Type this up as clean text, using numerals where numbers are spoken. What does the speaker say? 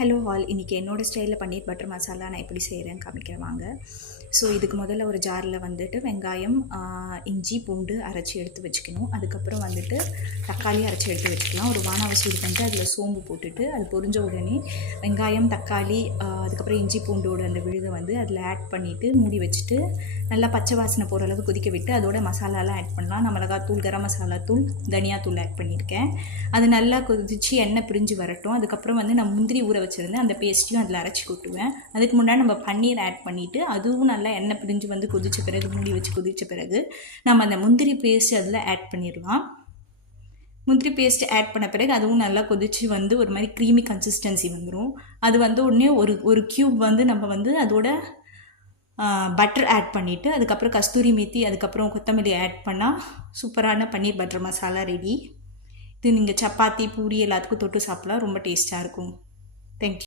Hello all, இன்றைக்கி என்னோடய ஸ்டைலில் பன்னீர் பட்டர் மசாலா நான் எப்படி செய்கிறேன்னு காமிக்கிறேன் வாங்க. ஸோ இதுக்கு முதல்ல ஒரு ஜாரில் வந்துட்டு வெங்காயம், இஞ்சி, பூண்டு அரைச்சி எடுத்து வச்சுக்கணும். அதுக்கப்புறம் வந்துட்டு தக்காளி அரைச்சி எடுத்து வச்சுக்கலாம். ஒரு வானலை சூடு பண்ணிட்டு அதில் சோம்பு போட்டுட்டு அது பொரிஞ்ச உடனே வெங்காயம், தக்காளி, அதுக்கப்புறம் இஞ்சி பூண்டோட அந்த விழுதை வந்து அதில் ஆட் பண்ணிவிட்டு மூடி வச்சுட்டு நல்லா பச்சை வாசனை போகிற அளவு கொதிக்க விட்டு அதோட மசாலாலாம் ஆட் பண்ணலாம். நான் மிளகாத்தூள், கரம் மசாலா தூள், தனியாத்தூள் ஆட் பண்ணியிருக்கேன். அது நல்லா கொதிச்சு எண்ணெய் பிரிஞ்சு வரட்டும். அதுக்கப்புறம் வந்து நான் முந்திரி ஊற வச்சுருந்தேன், அந்த பேஸ்ட்டையும் அதில் அரைச்சி கொட்டுவேன். அதுக்கு முன்னாடி நம்ம பன்னீர் ஆட் பண்ணிவிட்டு அதுவும் நல்லா எண்ணெய் பிரிஞ்சு வந்து கொதித்த பிறகு மூடி வச்சு கொதித்த பிறகு நம்ம அந்த முந்திரி பேஸ்ட் அதில் ஆட் பண்ணிடலாம். முந்திரி பேஸ்ட் ஆட் பண்ண பிறகு அதுவும் நல்லா கொதிச்சு வந்து ஒரு மாதிரி க்ரீமி கன்சிஸ்டன்சி வந்துடும். அது வந்து உடனே ஒரு க்யூப் வந்து நம்ம வந்து அதோட பட்டர் ஆட் பண்ணிவிட்டு அதுக்கப்புறம் கஸ்தூரி மேத்தி, அதுக்கப்புறம் கொத்தமல்லி ஆட் பண்ணால் சூப்பரான பன்னீர் பட்டர் மசாலா ரெடி. இது நீங்கள் சப்பாத்தி, பூரி எல்லாத்துக்கும் தொட்டு சாப்பிடலாம். ரொம்ப டேஸ்ட்டாக இருக்கும். தேங்க்யூ.